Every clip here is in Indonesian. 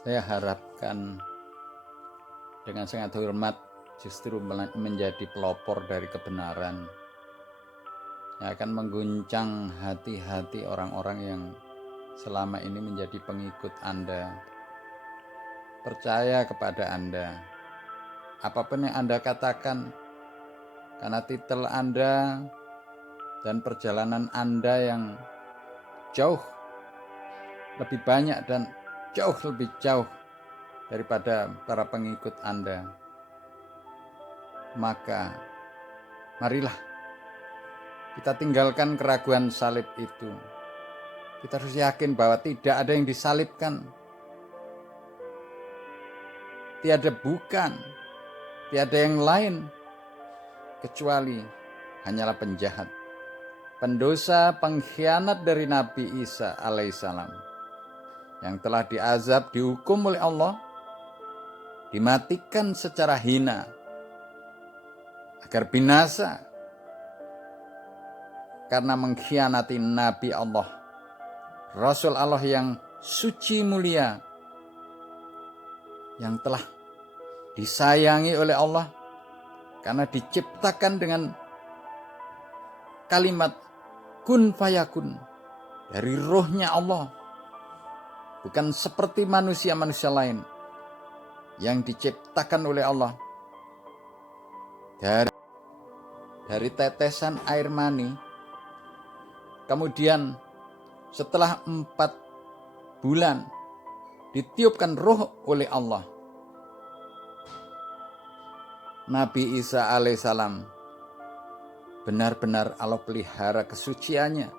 Saya harapkan dengan sangat hormat justru menjadi pelopor dari kebenaran yang akan mengguncang hati-hati orang-orang yang selama ini menjadi pengikut Anda, percaya kepada Anda. Apapun yang Anda katakan, karena titel Anda dan perjalanan Anda yang jauh lebih banyak dan jauh lebih jauh daripada para pengikut Anda, maka marilah kita tinggalkan keraguan salib itu. Kita harus yakin bahwa tidak ada yang disalibkan, tiada bukan, tiada yang lain kecuali hanyalah penjahat, pendosa, pengkhianat dari Nabi Isa alaihissalam yang telah diazab, dihukum oleh Allah, dimatikan secara hina agar binasa karena mengkhianati Nabi Allah, Rasul Allah yang suci mulia, yang telah disayangi oleh Allah karena diciptakan dengan kalimat kun fayakun dari rohnya Allah, bukan seperti manusia-manusia lain yang diciptakan oleh Allah dari tetesan air mani. Kemudian setelah 4 bulan ditiupkan roh oleh Allah. Nabi Isa alaihissalam benar-benar Allah pelihara kesuciannya.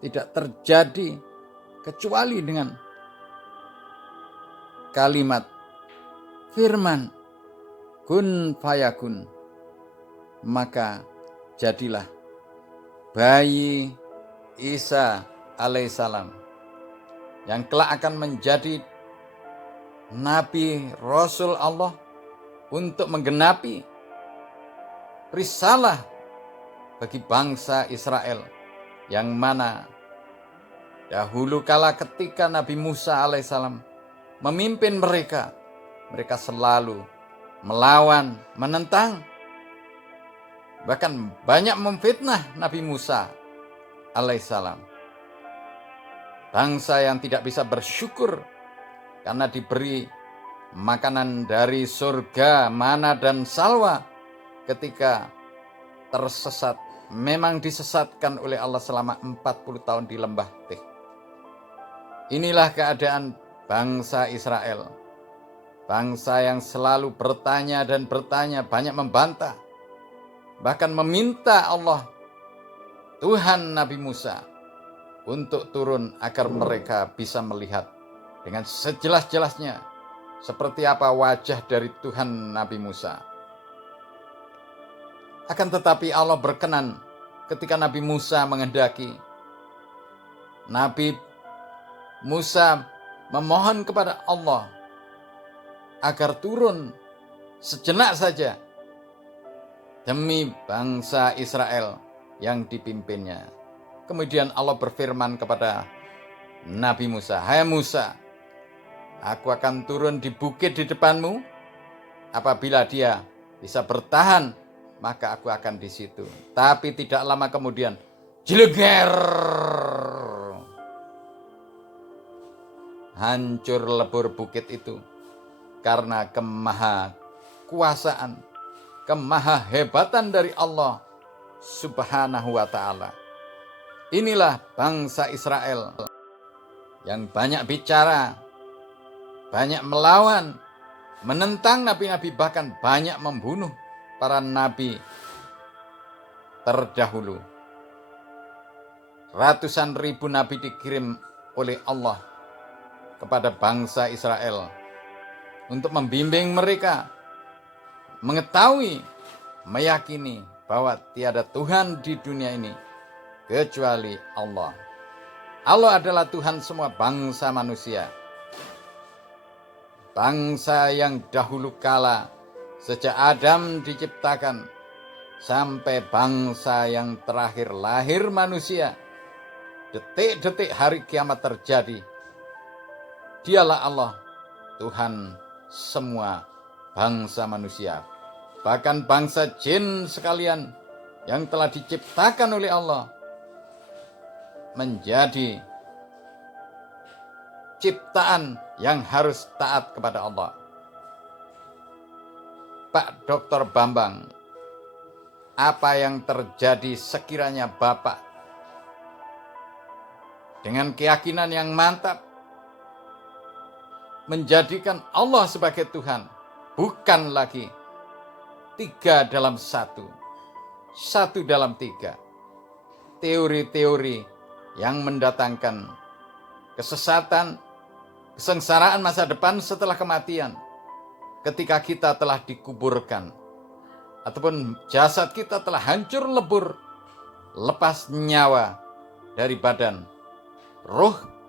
Tidak terjadi kecuali dengan kalimat firman kun fayakun, maka jadilah bayi Isa alaihissalam yang kelak akan menjadi Nabi Rasul Allah untuk menggenapi risalah bagi bangsa Israel, yang mana dahulu kala ketika Nabi Musa alaihissalam memimpin mereka selalu melawan, menentang, bahkan banyak memfitnah Nabi Musa alaihissalam. Bangsa yang tidak bisa bersyukur karena diberi makanan dari surga, mana dan salwa, ketika tersesat, memang disesatkan oleh Allah selama 40 tahun di lembah Tih. Inilah keadaan bangsa Israel. Bangsa yang selalu bertanya dan bertanya, banyak membantah, bahkan meminta Allah, Tuhan Nabi Musa, untuk turun agar mereka bisa melihat dengan sejelas-jelasnya seperti apa wajah dari Tuhan Nabi Musa. Akan tetapi Allah berkenan ketika Nabi Musa menghendaki. Nabi Musa memohon kepada Allah agar turun sejenak saja demi bangsa Israel yang dipimpinnya. Kemudian Allah berfirman kepada Nabi Musa, "Hai Musa, aku akan turun di bukit di depanmu. Apabila dia bisa bertahan, maka aku akan di situ." Tapi tidak lama kemudian, jeleger, hancur lebur bukit itu karena kemahakuasaan, kemahahebatan dari Allah Subhanahu wa ta'ala. Inilah bangsa Israel yang banyak bicara, banyak melawan, menentang nabi-nabi, bahkan banyak membunuh para nabi terdahulu. Ratusan ribu nabi dikirim oleh Allah kepada bangsa Israel untuk membimbing mereka mengetahui, meyakini bahwa tiada Tuhan di dunia ini kecuali Allah. Allah adalah Tuhan semua bangsa manusia. Bangsa yang dahulu kala sejak Adam diciptakan sampai bangsa yang terakhir lahir manusia, detik-detik hari kiamat terjadi, Dialah Allah, Tuhan semua bangsa manusia, bahkan bangsa jin sekalian yang telah diciptakan oleh Allah menjadi ciptaan yang harus taat kepada Allah. Pak Dr. Bambang, apa yang terjadi sekiranya Bapak dengan keyakinan yang mantap menjadikan Allah sebagai Tuhan, bukan lagi 3 dalam 1, 1 dalam 3. Teori-teori yang mendatangkan kesesatan, kesengsaraan masa depan setelah kematian, ketika kita telah dikuburkan, ataupun jasad kita telah hancur lebur, lepas nyawa dari badan, roh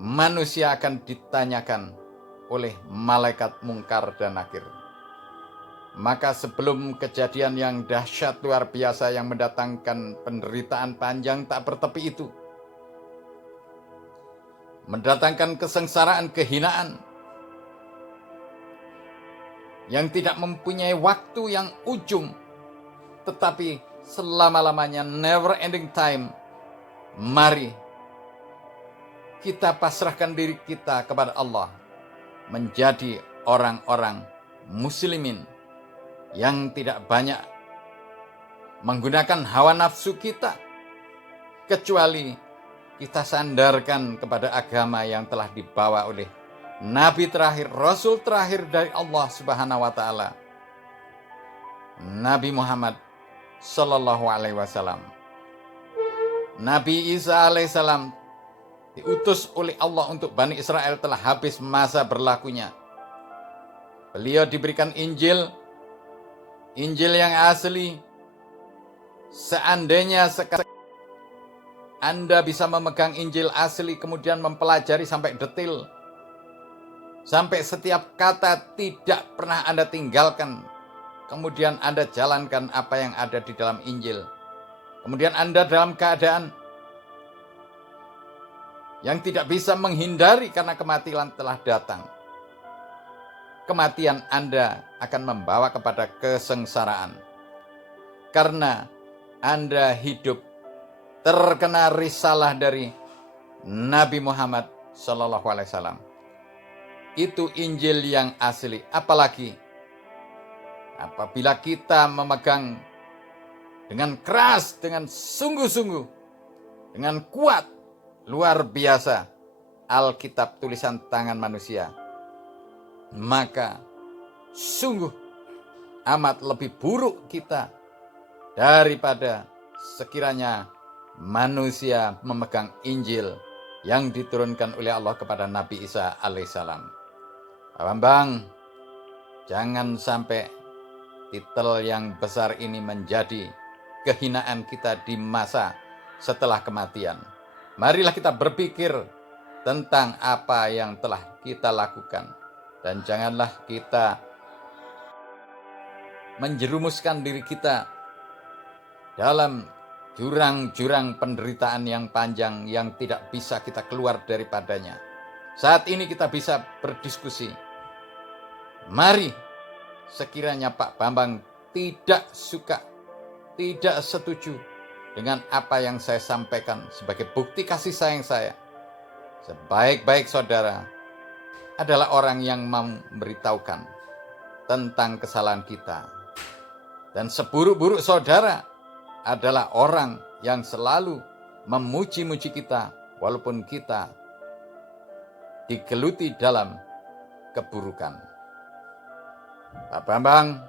manusia akan ditanyakan oleh malaikat mungkar dan nakir. Maka sebelum kejadian yang dahsyat luar biasa yang mendatangkan penderitaan panjang tak bertepi itu, mendatangkan kesengsaraan, kehinaan, yang tidak mempunyai waktu yang ujung, tetapi selama-lamanya, never ending time. Mari kita pasrahkan diri kita kepada Allah, menjadi orang-orang muslimin yang tidak banyak menggunakan hawa nafsu kita, kecuali kita sandarkan kepada agama yang telah dibawa oleh Nabi terakhir, Rasul terakhir dari Allah Subhanahu wa Ta'ala, Nabi Muhammad Sallallahu Alaihi Wasallam. Nabi Isa alaihissalam diutus oleh Allah untuk Bani Israel telah habis masa berlakunya. Beliau diberikan Injil yang asli. Seandainya Anda bisa memegang Injil asli, kemudian mempelajari sampai detil, sampai setiap kata tidak pernah Anda tinggalkan, kemudian Anda jalankan apa yang ada di dalam Injil, kemudian Anda dalam keadaan yang tidak bisa menghindari karena kematian telah datang. Kematian Anda akan membawa kepada kesengsaraan, karena Anda hidup terkena risalah dari Nabi Muhammad SAW. Itu Injil yang asli. Apalagi apabila kita memegang dengan keras, dengan sungguh-sungguh, dengan kuat, luar biasa, Alkitab tulisan tangan manusia, maka sungguh amat lebih buruk kita daripada sekiranya manusia memegang Injil yang diturunkan oleh Allah kepada Nabi Isa alaihissalam. Pak Bambang, jangan sampai titel yang besar ini menjadi kehinaan kita di masa setelah kematian. Marilah kita berpikir tentang apa yang telah kita lakukan, dan janganlah kita menjerumuskan diri kita dalam jurang-jurang penderitaan yang panjang yang tidak bisa kita keluar daripadanya. Saat ini kita bisa berdiskusi. Mari, sekiranya Pak Bambang tidak suka, tidak setuju dengan apa yang saya sampaikan sebagai bukti kasih sayang saya, sebaik-baik saudara adalah orang yang memberitahukan tentang kesalahan kita. Dan seburuk-buruk saudara adalah orang yang selalu memuji-muji kita walaupun kita digeluti dalam keburukan. Pak Bambang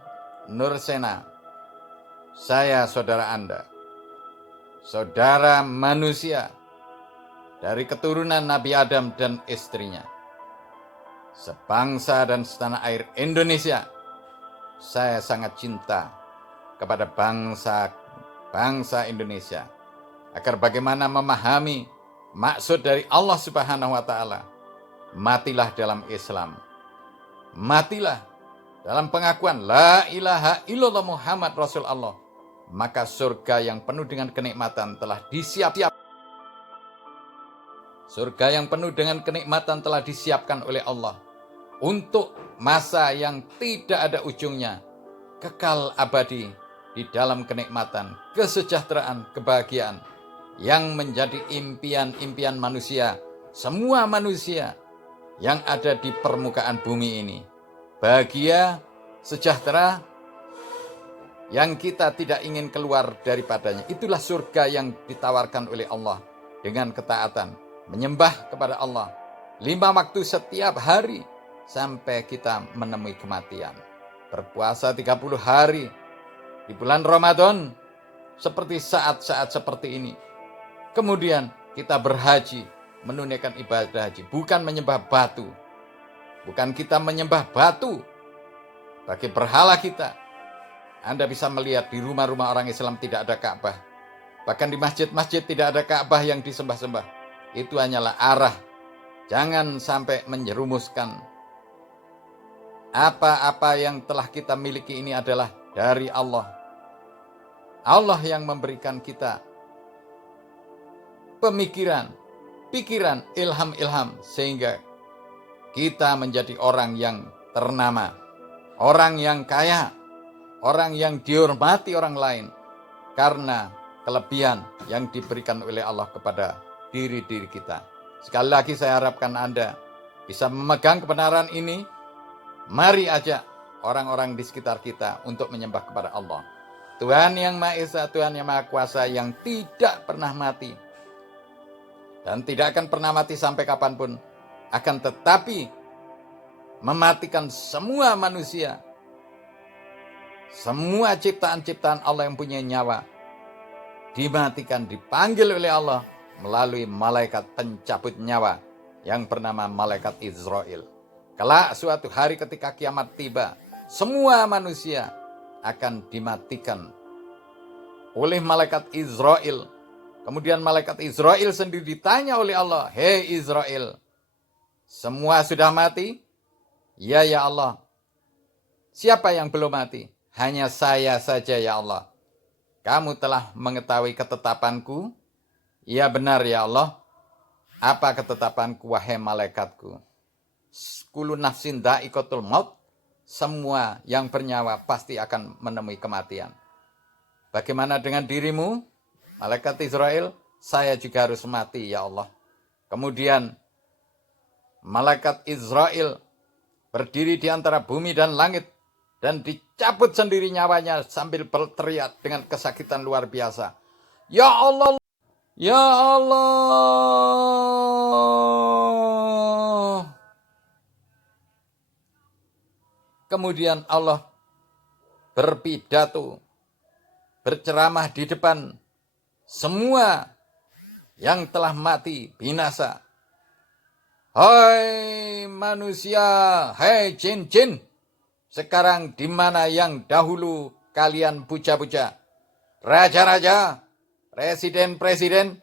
Nursena, saya saudara Anda, saudara manusia dari keturunan Nabi Adam dan istrinya, sebangsa dan setanah air Indonesia. Saya sangat cinta kepada bangsa Indonesia, agar bagaimana memahami maksud dari Allah Subhanahu wa Ta'ala. Matilah dalam Islam, matilah dalam pengakuan la ilaha illallah Muhammad Rasulullah, maka surga yang penuh dengan kenikmatan telah disiapkan Surga yang penuh dengan kenikmatan telah disiapkan oleh Allah untuk masa yang tidak ada ujungnya, kekal abadi di dalam kenikmatan, kesejahteraan, kebahagiaan yang menjadi impian-impian manusia, semua manusia yang ada di permukaan bumi ini. Bahagia, sejahtera, yang kita tidak ingin keluar daripadanya. Itulah surga yang ditawarkan oleh Allah dengan ketaatan, menyembah kepada Allah 5 waktu setiap hari sampai kita menemui kematian. Berpuasa 30 hari di bulan Ramadan seperti saat-saat seperti ini. Kemudian kita berhaji, menunaikan ibadah haji, bukan menyembah batu. Bukan kita menyembah batu bagi berhala kita. Anda bisa melihat di rumah-rumah orang Islam tidak ada Ka'bah. Bahkan di masjid-masjid tidak ada Ka'bah yang disembah-sembah. Itu hanyalah arah. Jangan sampai menjerumuskan. Apa-apa yang telah kita miliki ini adalah dari Allah. Allah yang memberikan kita pemikiran, pikiran, ilham-ilham sehingga kita menjadi orang yang ternama, orang yang kaya, orang yang dihormati orang lain karena kelebihan yang diberikan oleh Allah kepada diri-diri kita. Sekali lagi saya harapkan Anda bisa memegang kebenaran ini. Mari ajak orang-orang di sekitar kita untuk menyembah kepada Allah. Tuhan yang Maha Esa, Tuhan yang Maha Kuasa, yang tidak pernah mati dan tidak akan pernah mati sampai kapanpun, akan tetapi mematikan semua manusia, semua ciptaan-ciptaan Allah yang punya nyawa, dimatikan, dipanggil oleh Allah melalui malaikat pencabut nyawa yang bernama malaikat Israel. Kelak suatu hari ketika kiamat tiba, semua manusia akan dimatikan oleh malaikat Israel. Kemudian malaikat Israel sendiri ditanya oleh Allah, "Hei Israel, semua sudah mati?" "Ya, ya Allah." "Siapa yang belum mati?" "Hanya saya saja ya Allah." "Kamu telah mengetahui ketetapanku?" "Ya benar ya Allah." "Apa ketetapanku wahai malaikatku?" "Kullu nafsin dha'iqatul maut." Semua yang bernyawa pasti akan menemui kematian. Bagaimana dengan dirimu? Malaikat Israel, "Saya juga harus mati ya Allah." Kemudian malaikat Israel berdiri di antara bumi dan langit dan dicabut sendiri nyawanya sambil berteriak dengan kesakitan luar biasa. "Ya Allah, ya Allah." Kemudian Allah berpidato, berceramah di depan semua yang telah mati binasa. "Hai manusia, hai jin-jin, sekarang di mana yang dahulu kalian puja-puja? Raja-raja, presiden-presiden,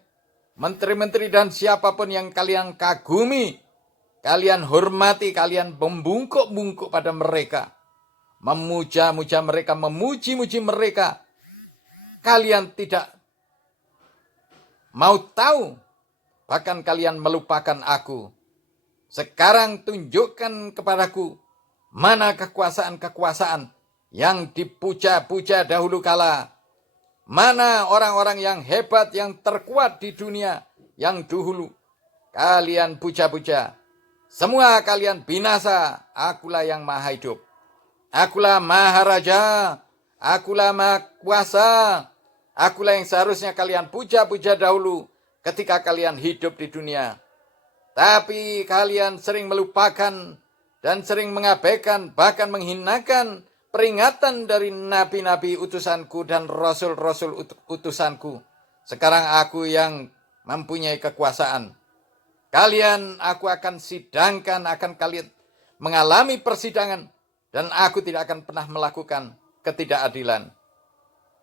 menteri-menteri dan siapapun yang kalian kagumi, kalian hormati, kalian membungkuk-bungkuk pada mereka, memuja-muja mereka, memuji-muji mereka. Kalian tidak mau tahu, bahkan kalian melupakan aku. Sekarang tunjukkan kepadaku mana kekuasaan-kekuasaan yang dipuja-puja dahulu kala. Mana orang-orang yang hebat, yang terkuat di dunia yang dahulu kalian puja-puja. Semua kalian binasa, akulah yang maha hidup. Akulah maharaja, akulah maha kuasa. Akulah yang seharusnya kalian puja-puja dahulu ketika kalian hidup di dunia. Tapi kalian sering melupakan dan sering mengabaikan, bahkan menghinakan peringatan dari nabi-nabi utusanku dan rasul-rasul utusanku. Sekarang aku yang mempunyai kekuasaan. Kalian aku akan sidangkan, akan kalian mengalami persidangan, dan aku tidak akan pernah melakukan ketidakadilan.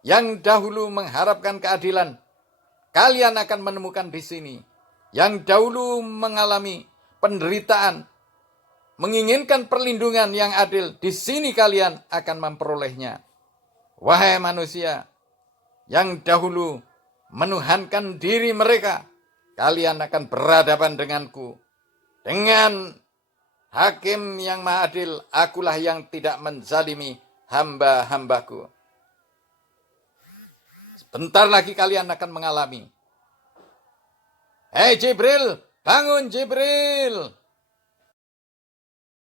Yang dahulu mengharapkan keadilan, kalian akan menemukan di sini. Yang dahulu mengalami penderitaan, menginginkan perlindungan yang adil, di sini kalian akan memperolehnya. Wahai manusia, yang dahulu menuhankan diri mereka, kalian akan berhadapan denganku. Dengan hakim yang maha adil, akulah yang tidak menzalimi hamba-hambaku. Sebentar lagi kalian akan mengalami. Hei Jibril, bangun Jibril.